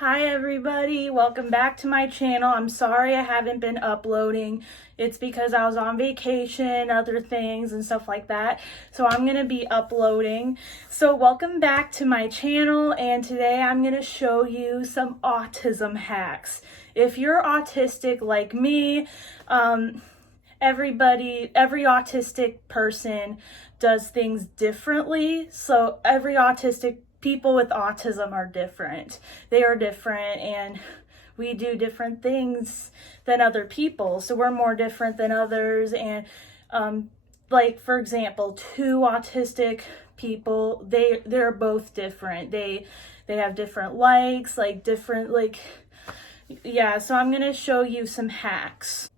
Hi everybody, welcome back to my channel. I'm sorry I haven't been uploading. It's because I was on vacation, other things and stuff like that. So I'm going to be uploading. So welcome back to my channel, and today I'm going to show you some autism hacks. If you're autistic like me, every autistic person does things differently. So every autistic people with autism are different. They are different, and we do different things than other people. So we're more different than others. And like for example, two autistic people, they're both different. They have different likes, yeah. So I'm gonna show you some hacks.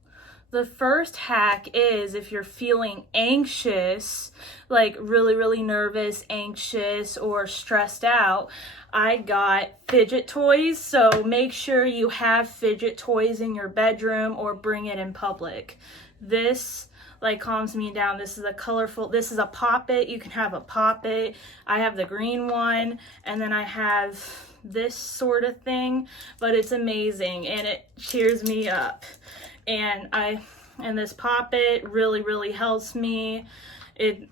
The first hack is if you're feeling anxious, like really nervous, anxious, or stressed out, I got fidget toys. So make sure you have fidget toys in your bedroom or bring it in public. This calms me down. This is a Pop-It. You can have a Pop-It. I have the green one, and then I have this sort of thing, but it's amazing and it cheers me up. And this Pop-It really helps me. It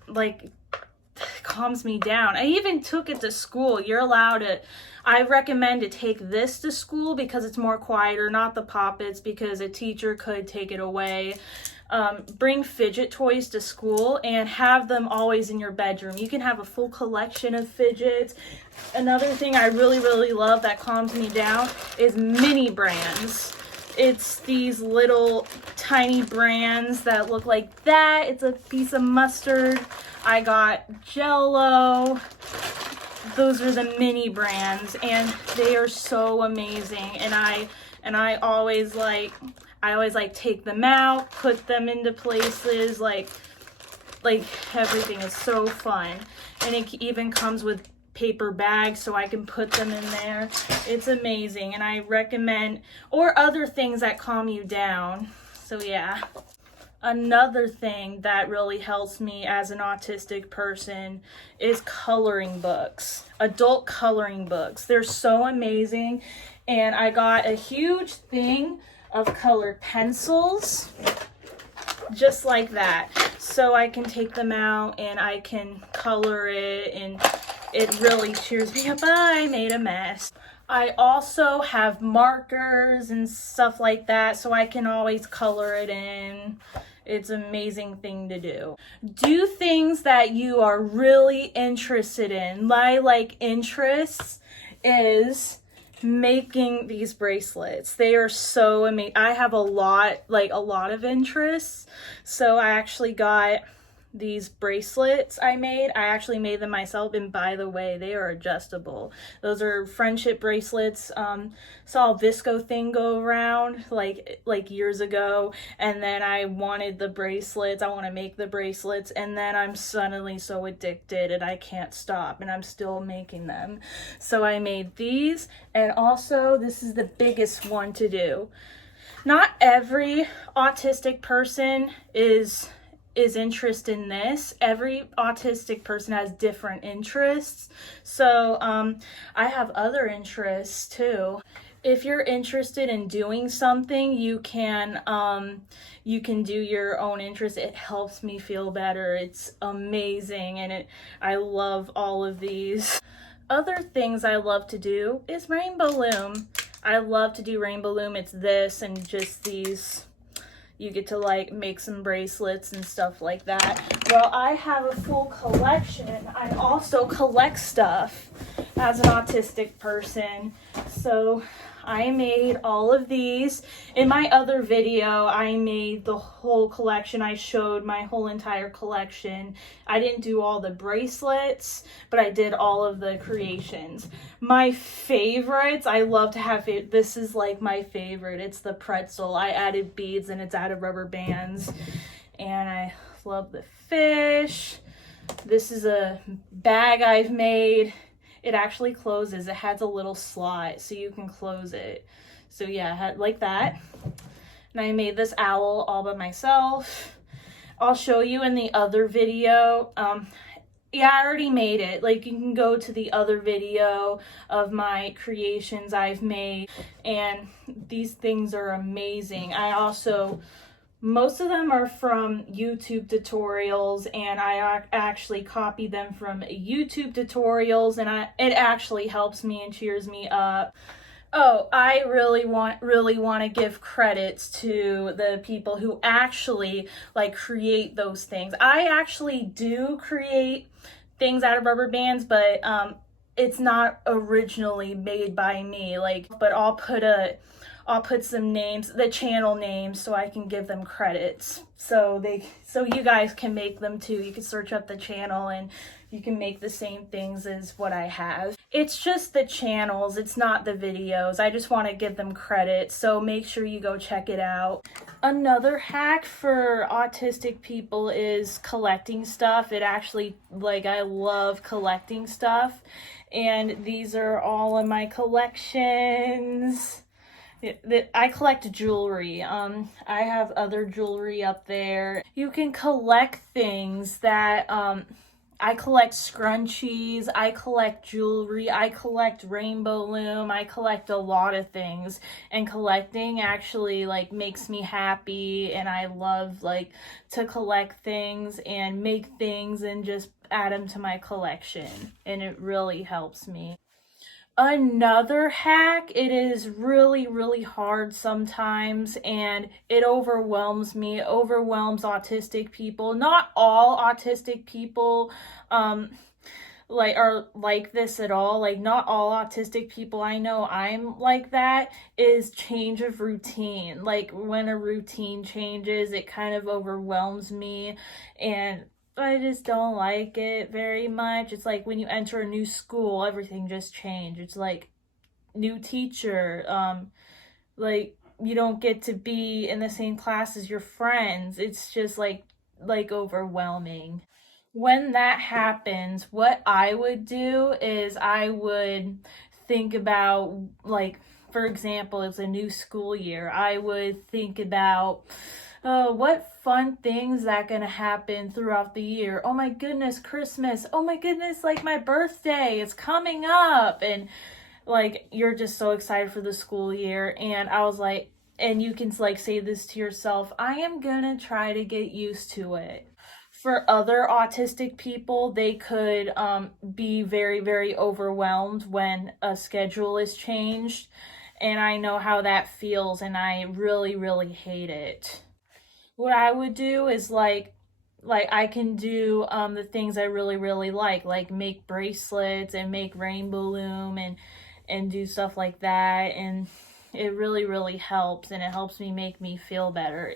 calms me down. I even took it to school. I recommend to take this to school because it's more quieter, not the Pop-Its, because a teacher could take it away. Bring fidget toys to school and have them always in your bedroom. You can have a full collection of fidgets. Another thing I really love that calms me down is mini brands. It's these little tiny brands that look like that. It's a piece of mustard. I got Jell-O. Those are the mini brands, and they are so amazing. And I always take them out, put them into places, like everything is so fun. And it even comes with paper bags so I can put them in there. It's amazing, and I recommend, or other things that calm you down. So yeah. Another thing that really helps me as an autistic person is coloring books, adult coloring books. They're so amazing. And I got a huge thing of colored pencils, just like that. So I can take them out and I can color it, and it really cheers me up. I made a mess. I also have markers and stuff like that, so I can always color it in. It's an amazing thing to do. Do things that you are really interested in. My interests is making these bracelets. They are so amazing. I have a lot of interests. So I actually got these bracelets I actually made them myself, and by the way, they are adjustable. Those are friendship bracelets. Saw a Visco thing go around like years ago, and then I wanted the bracelets. I want to make the bracelets, and then I'm suddenly so addicted and I can't stop, and I'm still making them. So I made these, and also this is the biggest one to do. Not every autistic person is interested in this. Every autistic person has different interests. So I have other interests too. If you're interested in doing something, you can do your own interest. It helps me feel better. It's amazing, and I love all of these. Other things I love to do is rainbow loom. I love to do rainbow loom. It's this and just these. You get to make some bracelets and stuff like that. Well, I have a full collection. I also collect stuff as an autistic person. So I made all of these. In my other video, I made the whole collection. I showed my whole entire collection. I didn't do all the bracelets, but I did all of the creations. My favorites, I love to have it. This is my favorite. It's the pretzel. I added beads and it's added rubber bands. And I love the fish. This is a bag I've made. It actually closes. It has a little slot so you can close it. So yeah, like that. And I made this owl all by myself. I'll show you in the other video. Yeah, I already made it. Like, you can go to the other video of my creations I've made, and these things are amazing. I also, most of them are from YouTube tutorials, and I actually copy them from YouTube tutorials, and it actually helps me and cheers me up. Oh, I really want to give credits to the people who actually like create those things. I actually do create things out of rubber bands, but it's not originally made by me. Like, but I'll put some names, the channel names, so I can give them credits. So you guys can make them too. You can search up the channel and you can make the same things as what I have. It's just the channels, it's not the videos. I just want to give them credit, so make sure you go check it out. Another hack for autistic people is collecting stuff. It actually, like, I love collecting stuff, and these are all of my collections. I collect jewelry. I have other jewelry up there. You can collect things that I collect scrunchies, I collect jewelry, I collect rainbow loom, I collect a lot of things. And collecting actually like makes me happy, and I love like to collect things and make things and just add them to my collection. And it really helps me. Another hack, it is really hard sometimes, and it overwhelms me, overwhelms autistic people. Not all autistic people like are like this at all. Like, not all autistic people I know I'm like that. Is change of routine. Like, when a routine changes, it kind of overwhelms me, and I just don't like it very much. It's like when you enter a new school, everything just changed. It's like new teacher, like you don't get to be in the same class as your friends. It's just like overwhelming. When that happens, what I would do is I would think about, like, for example, it's a new school year. I would think about what fun things that gonna happen throughout the year. Oh my goodness, Christmas. Oh my goodness, like my birthday, it's coming up. And like you're just so excited for the school year. And I was like, and you can like say this to yourself, I am gonna try to get used to it. For other autistic people, they could be very overwhelmed when a schedule is changed. And I know how that feels, and I really hate it. What I would do is like I can do the things I really like make bracelets and make rainbow loom and do stuff like that, and it really helps, and it helps me make me feel better.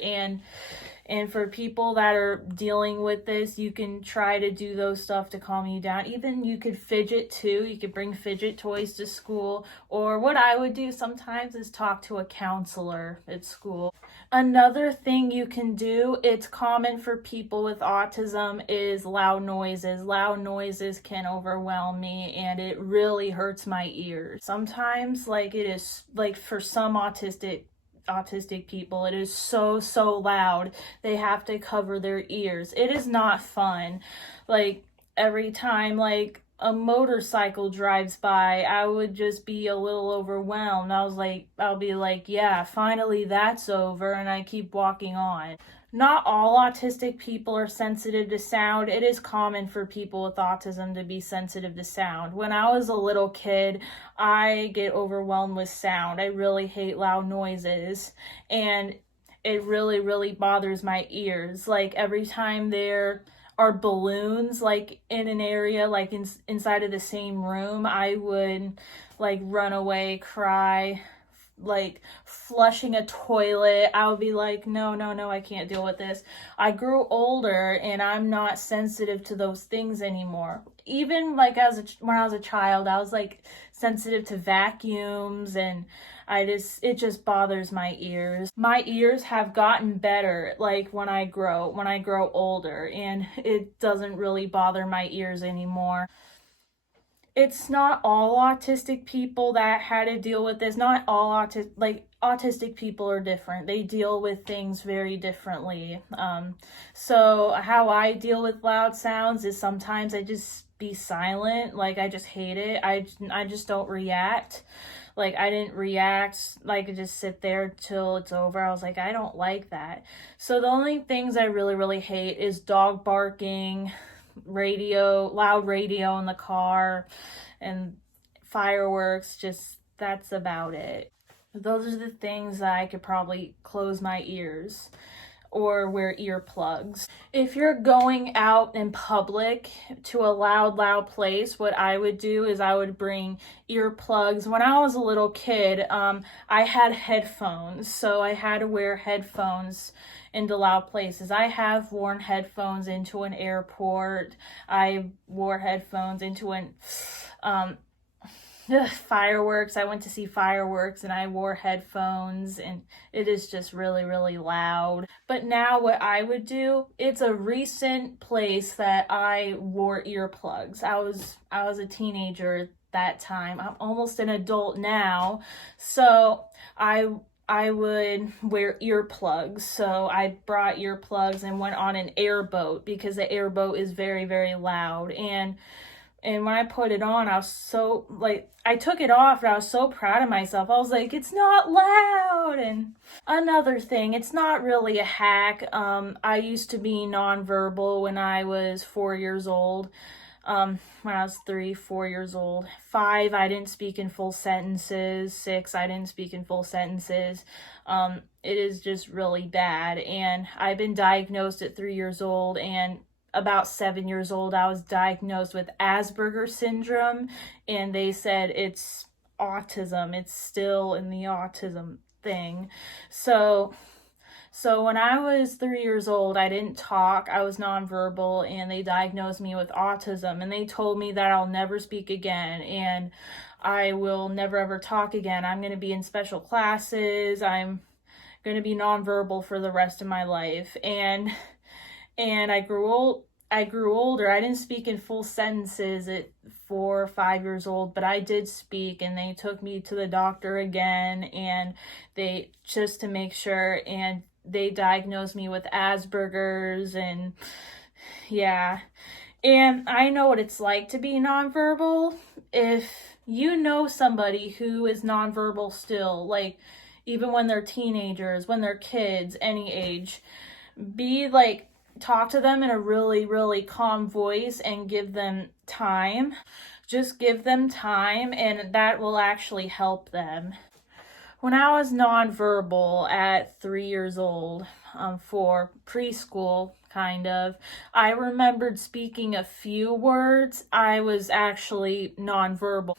And for people that are dealing with this, you can try to do those stuff to calm you down. Even you could fidget too. You could bring fidget toys to school. Or what I would do sometimes is talk to a counselor at school. Another thing you can do, it's common for people with autism, is loud noises. Loud noises can overwhelm me, and it really hurts my ears. Sometimes, like, it is like for some autistic people, it is so loud they have to cover their ears. It is not fun. Like, every time like a motorcycle drives by, I would just be a little overwhelmed. I'll be like, yeah, finally that's over, and I keep walking on. Not all autistic people are sensitive to sound. It is common for people with autism to be sensitive to sound. When I was a little kid, I get overwhelmed with sound. I really hate loud noises, and it really bothers my ears. Like, every time there are balloons like in an area, like inside of the same room, I would like run away, cry. Like flushing a toilet, I would be like, no, I can't deal with this. I grew older, and I'm not sensitive to those things anymore. Even like when I was a child, I was like sensitive to vacuums, and it just bothers my ears. My ears have gotten better like when I grow older, and it doesn't really bother my ears anymore. It's not all autistic people that had to deal with this. Not all autistic people are different. They deal with things very differently. So how I deal with loud sounds is sometimes I just be silent. Like, I just hate it. I just don't react. Like, I didn't react. Like, I just sit there till it's over. I was like, I don't like that. So the only things I really, really hate is dog barking, loud radio in the car, and fireworks. Just, that's about it. Those are the things that I could probably close my ears or wear earplugs. If you're going out in public to a loud place, what I would do is I would bring earplugs. When I was a little kid, I had headphones, so I had to wear headphones into loud places. I have worn headphones into an airport. I wore headphones into an fireworks. I went to see fireworks and I wore headphones, and it is just really, really loud. But now what I would do, it's a recent place that I wore earplugs. I was a teenager at that time. I'm almost an adult now. So I would wear earplugs. So I brought earplugs and went on an airboat because the airboat is very, very loud. And when I put it on, I was so, like, I took it off and I was so proud of myself. I was like, it's not loud. And another thing, it's not really a hack. I used to be nonverbal when I was 4 years old. When I was 3, 4 years old. 5, I didn't speak in full sentences. 6, I didn't speak in full sentences. It is just really bad. And I've been diagnosed at 3 years old, and about 7 years old, I was diagnosed with Asperger's syndrome, and they said it's autism. It's still in the autism thing. So when I was 3 years old, I didn't talk. I was nonverbal, and they diagnosed me with autism, and they told me that I'll never speak again, and I will never ever talk again. I'm going to be in special classes. I'm going to be nonverbal for the rest of my life. And I grew older. I didn't speak in full sentences at 4 or 5 years old, but I did speak, and they took me to the doctor again, and they, just to make sure, and they diagnosed me with Asperger's. And yeah. And I know what it's like to be nonverbal. If you know somebody who is nonverbal still, like, even when they're teenagers, when they're kids, any age, talk to them in a really, really calm voice and give them time. Just give them time, and that will actually help them. When I was nonverbal at 3 years old, for preschool, kind of, I remembered speaking a few words. I was actually nonverbal.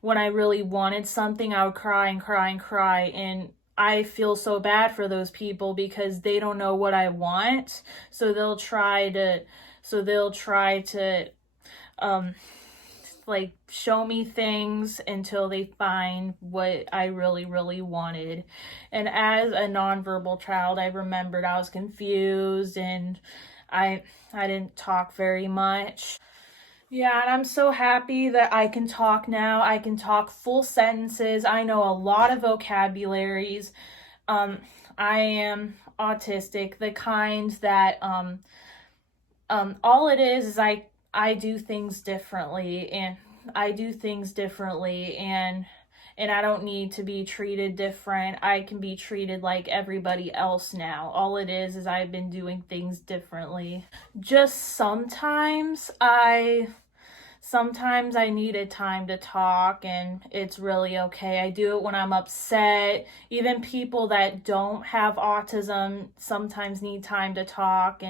When I really wanted something, I would cry and cry and cry, and I feel so bad for those people because they don't know what I want. So they'll try to show me things until they find what I really, really wanted. And as a nonverbal child, I remembered I was confused, and I didn't talk very much. Yeah, and I'm so happy that I can talk now. I can talk full sentences. I know a lot of vocabularies. Um, I am autistic, the kind that all it is I do things differently, and and I don't need to be treated different. I can be treated like everybody else now. All it is I've been doing things differently. Just sometimes I needed time to talk, and it's really okay. I do it when I'm upset. Even people that don't have autism sometimes need time to talk,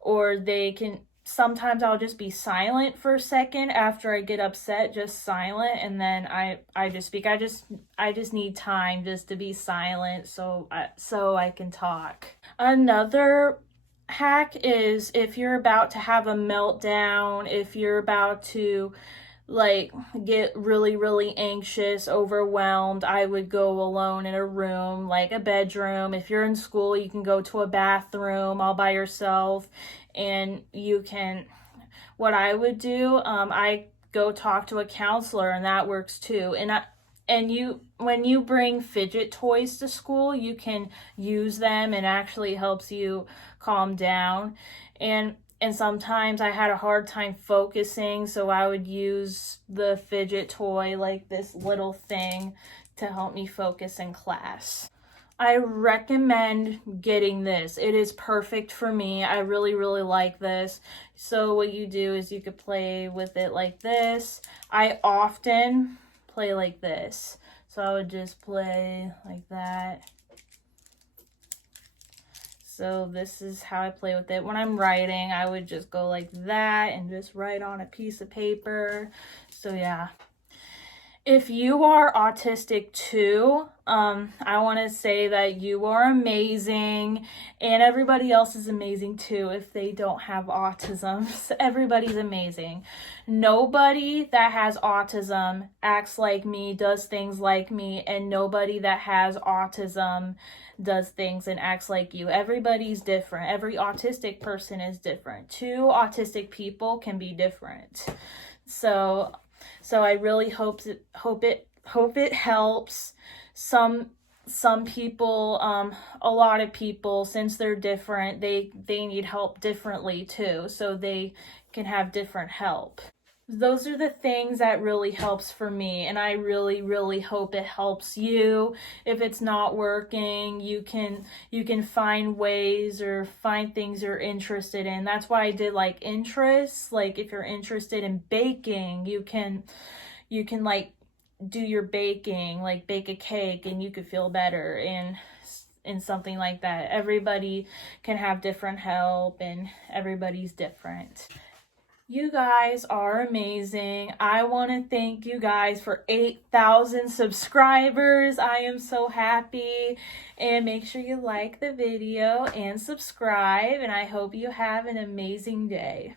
or they can, sometimes I'll just be silent for a second after I get upset, just silent, and then I just speak. I just need time just to be silent so I can talk. Another hack is if you're about to have a meltdown, if you're about to get really, really anxious, overwhelmed, I would go alone in a room, like a bedroom. If you're in school, you can go to a bathroom all by yourself, and what I would do, I go talk to a counselor, and that works too. When you bring fidget toys to school, you can use them, and actually helps you calm down. And sometimes I had a hard time focusing, so I would use the fidget toy, like this little thing, to help me focus in class. I recommend getting this. It is perfect for me. I really, really like this. So what you do is you could play with it like this. I often play like this. So I would just play like that. So this is how I play with it. When I'm writing, I would just go like that and just write on a piece of paper. So yeah. If you are autistic too, I want to say that you are amazing, and everybody else is amazing too if they don't have autism. So everybody's amazing. Nobody that has autism acts like me, does things like me, and nobody that has autism does things and acts like you. Everybody's different. Every autistic person is different. Two autistic people can be different. So I really hope it helps some people, a lot of people, since they're different, they need help differently too, so they can have different help. Those are the things that really helps for me, and I really, really hope it helps you. If it's not working, you can find ways or find things you're interested in. That's why I did like interests. Like if you're interested in baking, you can like do your baking, like bake a cake, and you could feel better in something like that. Everybody can have different help, and everybody's different. You guys are amazing. I want to thank you guys for 8,000 subscribers. I am so happy. And make sure you like the video and subscribe. And I hope you have an amazing day.